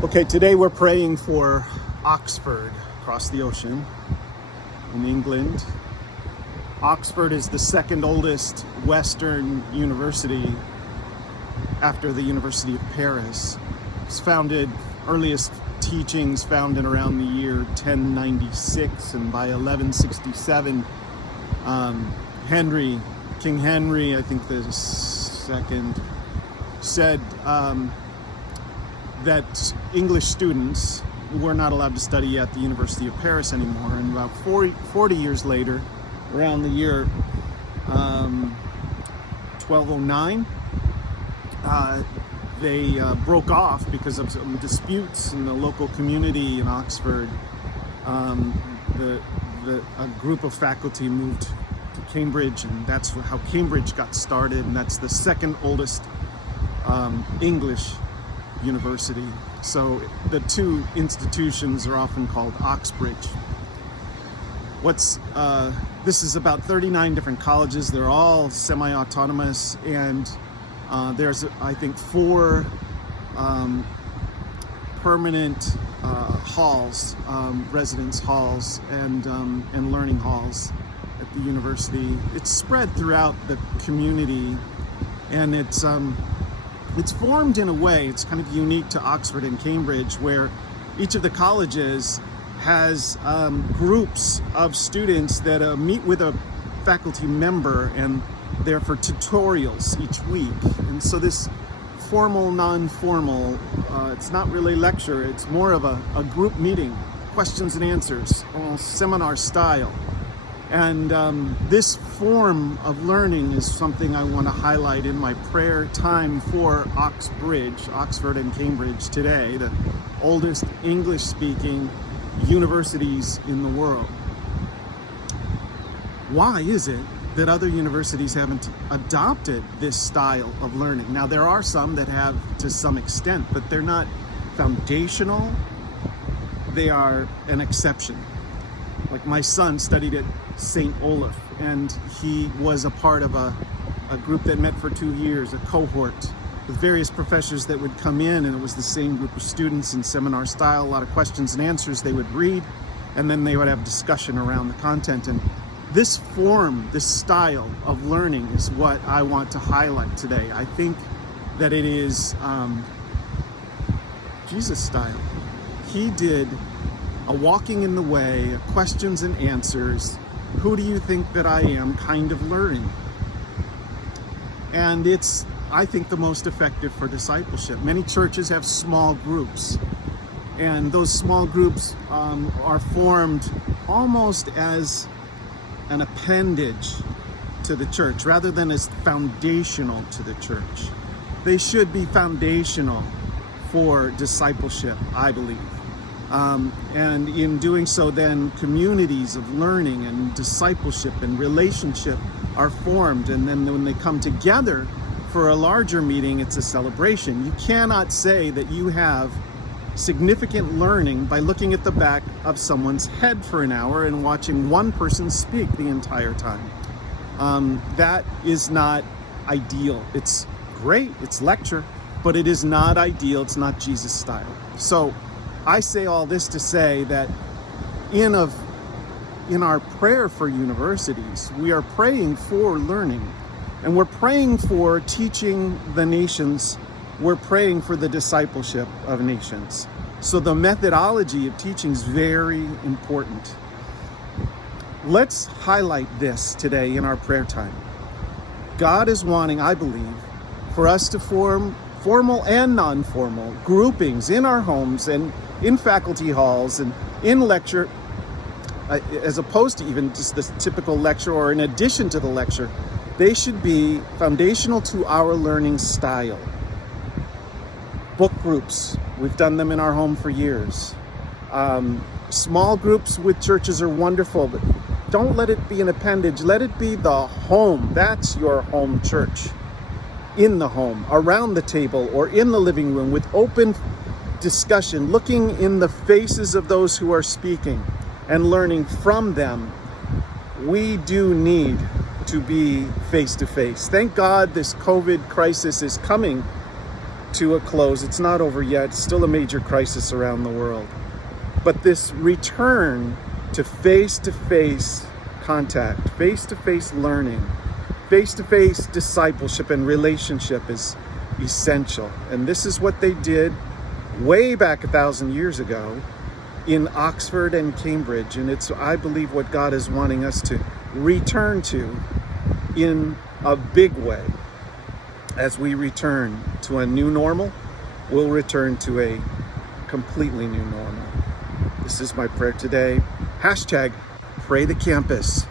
Okay, today we're praying for Oxford across the ocean in England. Oxford is the second oldest Western university after the University of Paris. It's founded, earliest teachings found in around the year 1096, and by 1167, King Henry, I think the second, said that English students were not allowed to study at the University of Paris anymore. And about 40 years later, around the year 1209, they broke off because of some disputes in the local community in Oxford. A group of faculty moved to Cambridge, and that's how Cambridge got started, and that's the second oldest English university. So the two institutions are often called Oxbridge. This is about 39 different colleges. They're all semi-autonomous, and there's, I think, 4 permanent halls, residence halls, and learning halls at the university. It's spread throughout the community, and it's formed in a way, it's kind of unique to Oxford and Cambridge, where each of the colleges has groups of students that meet with a faculty member, and they're for tutorials each week. And so this formal, non-formal, it's not really lecture, it's more of a group meeting, questions and answers, almost seminar style. And this form of learning is something I want to highlight in my prayer time for Oxbridge, Oxford and Cambridge today, the oldest English-speaking universities in the world. Why is it that other universities haven't adopted this style of learning? Now, there are some that have to some extent, but they're not foundational. They are an exception. Like my son studied at St. Olaf, and he was a part of a group that met for 2 years, a cohort with various professors that would come in, and it was the same group of students in seminar style, a lot of questions and answers they would read, and then they would have discussion around the content. And this form, this style of learning is what I want to highlight today. I think that it is Jesus' style. He did a walking in the way, a questions and answers, who do you think that I am kind of learning. And it's, I think, the most effective for discipleship. Many churches have small groups, and those small groups are formed almost as an appendage to the church rather than as foundational to the church. They should be foundational for discipleship, I believe. And in doing so, then communities of learning and discipleship and relationship are formed. And then when they come together for a larger meeting, it's a celebration. You cannot say that you have significant learning by looking at the back of someone's head for an hour and watching one person speak the entire time. That is not ideal. It's great, it's lecture, but it is not ideal. It's not Jesus' style. So I say all this to say that in our prayer for universities, we are praying for learning, and we're praying for teaching the nations. We're praying for the discipleship of nations. So the methodology of teaching is very important. Let's highlight this today in our prayer time. God is wanting, I believe, for us to form formal and non-formal groupings in our homes and in faculty halls and in lecture, as opposed to even just the typical lecture or in addition to the lecture. They should be foundational to our learning style. Book groups, we've done them in our home for years. Small groups with churches are wonderful, but don't let it be an appendage. Let it be the home. That's your home church. In the home, around the table, or in the living room with open discussion, looking in the faces of those who are speaking and learning from them. We do need to be face to face. Thank God this COVID crisis is coming to a close. It's not over yet. It's still a major crisis around the world. But this return to face-to-face contact, face-to-face learning, face-to-face discipleship and relationship is essential. And this is what they did way back 1,000 years ago in Oxford and Cambridge. And it's, I believe, what God is wanting us to return to in a big way. As we return to a new normal, we'll return to a completely new normal. This is my prayer today. #PrayTheCampus.